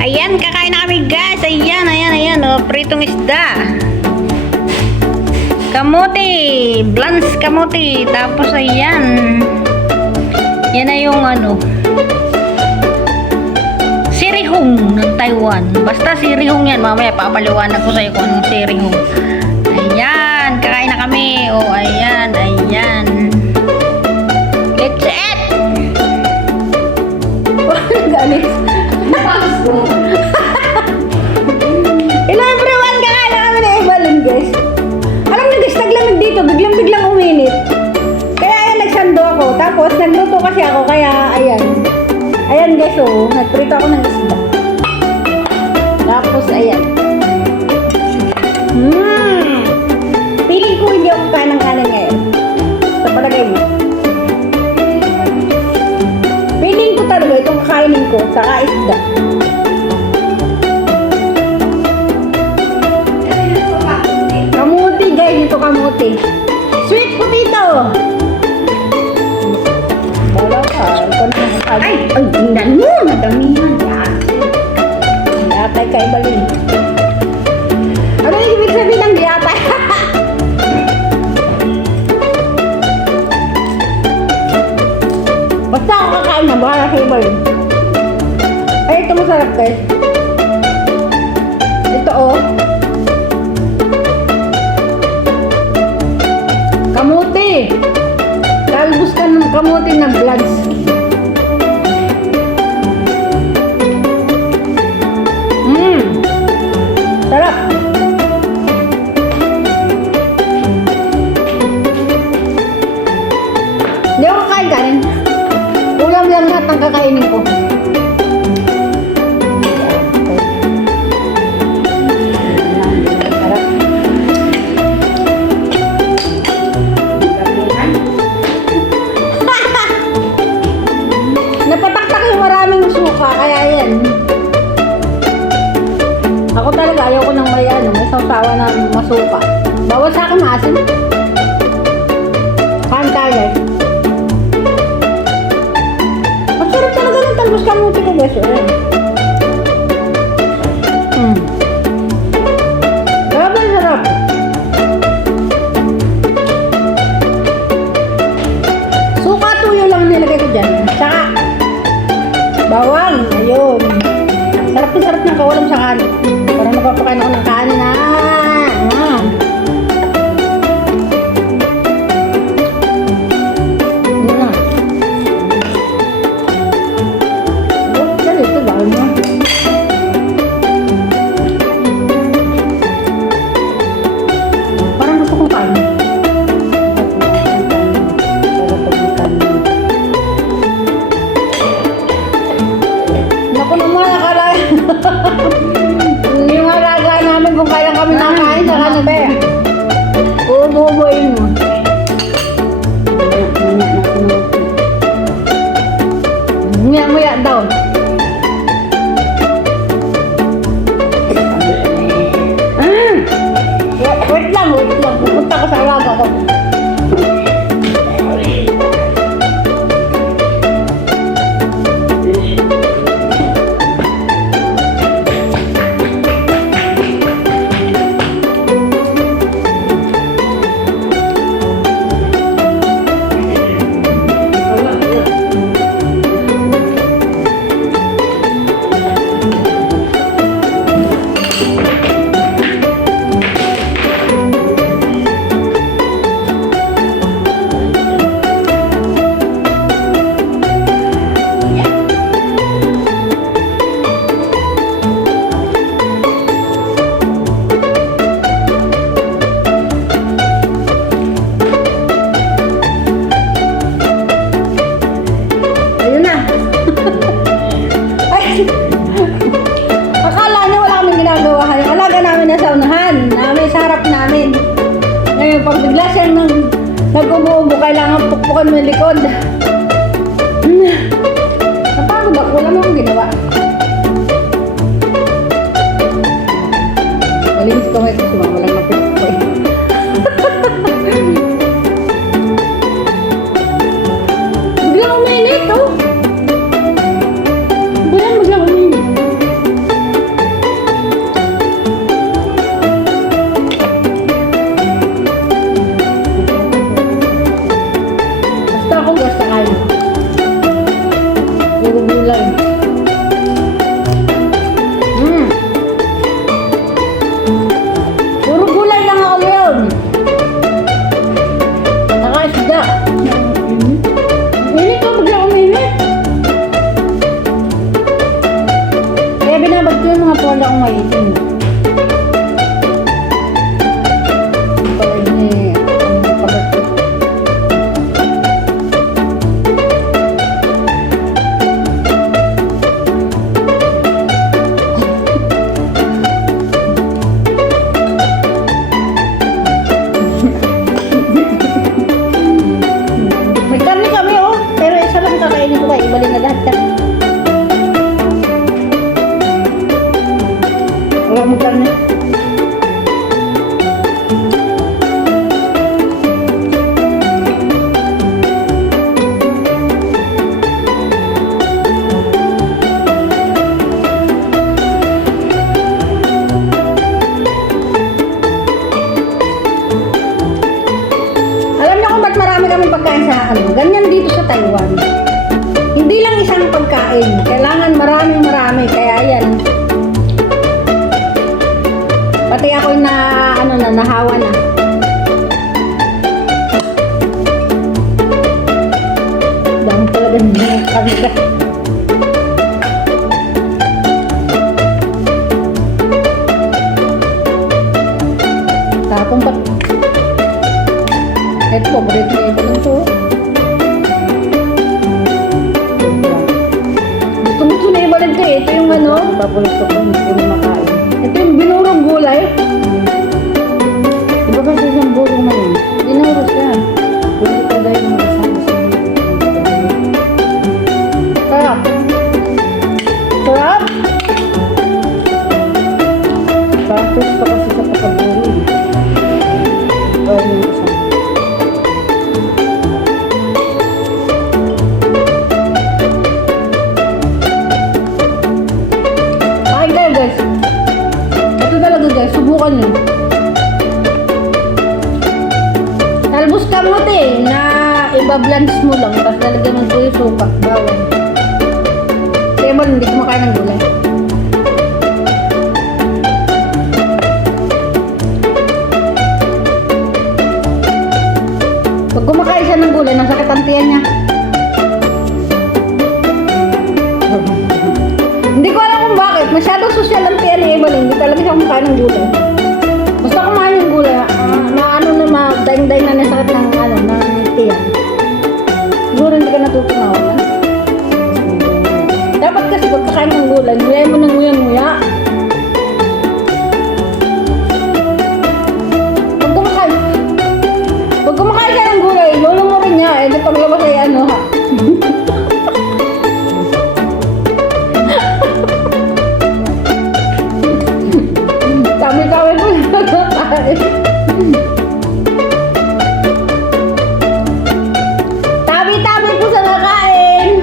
Ayan, kakain na kami guys. Ayan. Oh, pritong isda. Kamote. Blans kamote. Tapos ayan. Yan na yung sirihong ng Taiwan. Basta sirihong yan. Mamaya papaliwanag ko sa'yo kung anong sirihong. Ayan. Kakain na kami. Oh, ayan. Let's eat! Galit. Hello everyone! Kakain na kami na Evalon guys. Alam niyo guys, naglamig dito. Biglang uminit. Kaya ayan, nagsando ako. Tapos nagluto kasi ako. Kaya ayan. Ayan guys, oh. Nagprito ako ng isda. Tapos ayan. Piling ko hindi ako kanang-kanan ngayon. Sa palagay mo. Piling ko talaga itong kakainin ko. Saka isda. Kamuti guys, ito kamuti. Sweet potato. Wala ka. Ay, tingnan mo. Madamihan. Diatay kay Balin. Ano yung ibig sabihin ng diatay? Basta ako kakain na. Bahala kay Balin. Ay, ito masarap guys. Ito oh. Kamuti. Talbos ka ng kamuti na bloods. Sarap. Hindi ako kakain. Ulam lang lahat ng kakainin ko. Sarap. Napataktak yung maraming suka, kaya yan. Ako talaga ayaw ko ng may sausawa na masuka. Bawal sa akin maasim. Kain tayo guys. Masarap talaga ng talbos kamuti ko guys. Grabe sarap. Suka tuyo lang nilagay ko dyan. Saka bawang. Ayun. Sarap na sarap ng kawalam sa kanin. Parang magpapakain ako ng kanin na. Ito ba? Parang gusto kong kain. Naku naman, akala yung alaga namin kung kailan kami nakain sa kanila eh. Umubuin mo. Muya daw. Wait lang. Pupunta ko sa alaga ko. Akala niyo wala kaming ginagawa. Yung alaga namin na saunahan. Sa harap namin. Ngayon, pag bigla siyang nag-umuubo, kailangan pukpukan mo yung likod. Napagod ako. Wala mo akong ginawa. Malinis ko ngayon kasi walang mapipukpoy. Biglang uminit, oh. Biglang uminit. wala akong maitin. Pala ni, ang pagat ko. May karne kami oh, pero isa lang kakainin ko kayo, ibalik na lahat ka. Wala mong karne. Alam niyo kung ba't marami kaming pagkain sa ano? Ganyan dito sa Taiwan. Hindi lang isang pagkain. Kailangan marami. Kaya yan. Pati ako'y nahawa na. Dami talaga niya kami ka. Tapong pa. Ito, paborito niya ito lang ito. Gusto na yung balad ko eh. Ito yung ano. Paborito ko, hindi ko na makain. Ito yung binurong gulay. Diba kasi yung burong na yun? Dinuro siya. Hindi ka dahil mga kasama sa mga. Sarap. Sarap. Tapos pa kasi sa pagkaburo eh. Gawin yung kasama. Guys, ito talaga guys, subukan nyo. Talbos kamote na iba-blends mo lang, tapos lalagyan mo yung suka, bawang. Kaya ba hindi kumakain ng gulay? Pag kumakain siya ng gulay, nasakit ang tiyan niya. Hindi ko alam kung bakit. Masyadong social ang tiyan ni Evelyn. Hindi talaga siya kumakain ng gulay. Basta kumain ng gulay, daing-daing na nasakit ng tiyan. Siguro hindi ka natutunawan. Dapat kasi pagkakain ng gulay, nguyay mo ng nguyang-nguya. Pag kumakain ka ng gulay, lolo mo rin niya. Eh, di paglabas ay ha. Kami po nagkakain. Tabi-tabi po sa nakain.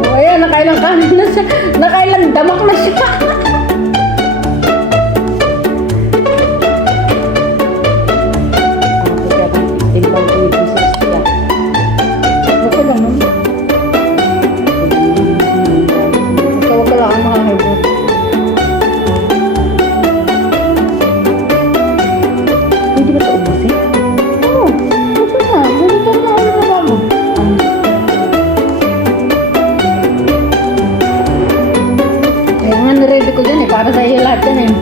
O ayan, nakailang kanin na siya. Nakailang damak na siya. Basta lang naman. Hindi ba ito ubusin? Oo, gusto na. Ganito na ako na bago. Kaya nga naready ko dyan para sa iyo lahat yan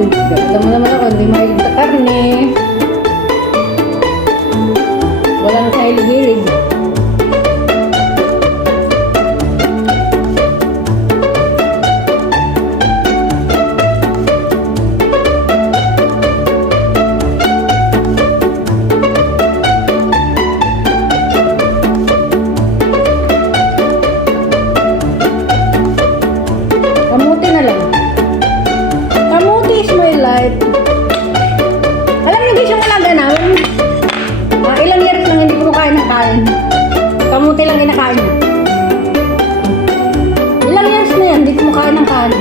Ganda mo naman ako, hindi mahilig sa karne. Walang sa hilig-hilig. Kamuti na lang. Kamuti is my life. Alam niyo guys, yung alaga namin, ilang years lang hindi ko kain ng kain. Kamuti lang kinakain niya. Ilang years na yan, hindi ko kain ng kain.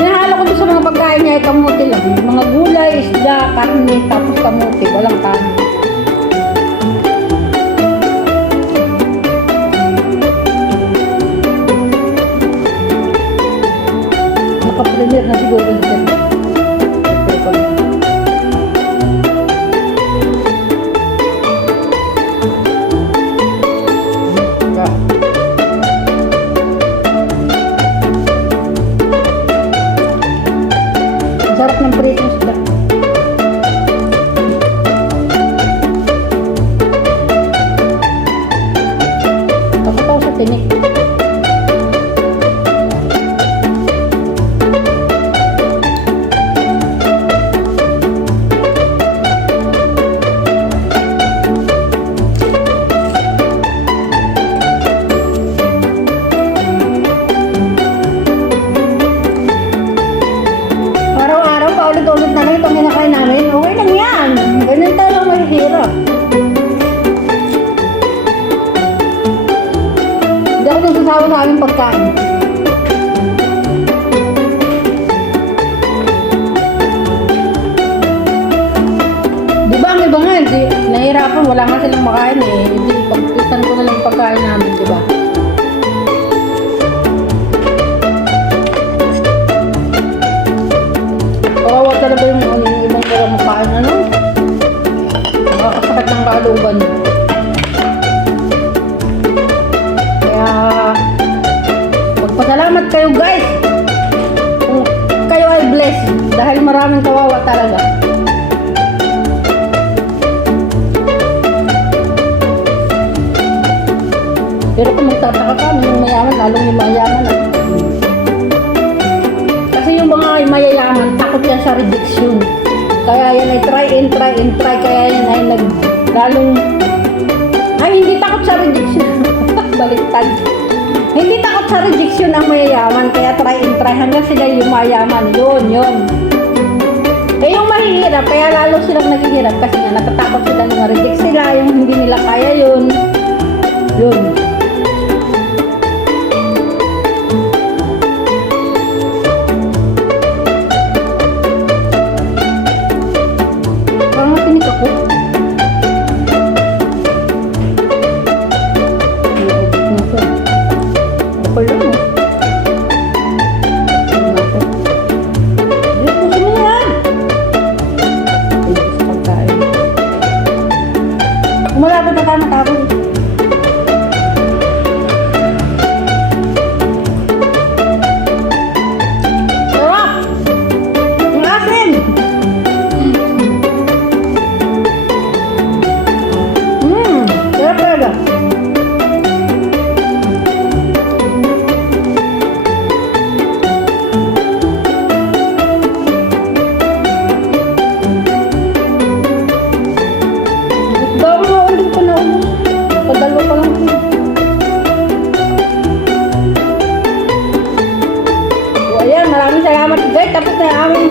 Hinahalo ko doon sa mga pagkain niya ay kamuti lang. Mga gulay, isda, karne, tapos kamuti. Walang kain. Naka-premier na siguro dito. pagkain. Di ba ang iba nga, hindi, nahihirapan, wala nga silang makain eh. Hindi, pagpitan ko na lang yung pagkain namin, di ba? Kawawa talaga yung ibang walang makain, ano? Nakakasakit ng kalooban. Kaya, magpasalamat kayo guys kung kayo ay blessed dahil maraming kawawa talaga. Pero kung magtataka ka, yung mayaman, lalong yung mayaman. Kasi yung mga mayayaman, takot yan sa rejection. Kaya yan ay try and try and try. Kaya yan ay lalong... Ay, hindi takot sa rejection. Baliktad. Hindi takot sa rejection ang mayayaman. Kaya try and try hanggang sila yung mayaman. Yun. Eh yung mahihirap, kaya lalo silang naghihirap kasi nga natatakot sila na reject sila, yung hindi nila kaya yun. Parang matinig ako. Ako lang eh. Malapit na tayo matapos. Sarap! Ang asin! Sarap talaga. Dami nga ulit pa na ubos. Padalwa pa lang po. So, ayan, maraming salamat guys. Tapos na yung aming